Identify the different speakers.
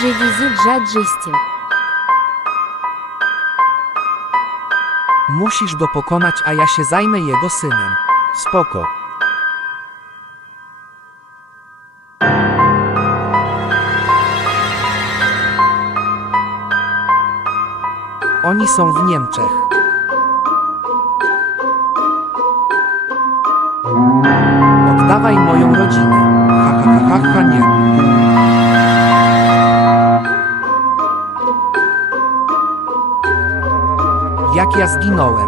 Speaker 1: Живізі джаджисті.
Speaker 2: Musisz go pokonać, a ja się zajmę jego synem.
Speaker 3: Spoko.
Speaker 2: Oni są w Niemczech. Oddawaj moją rodzinę. Ha ha ha ha, ha nie. Jak ja zginąłem.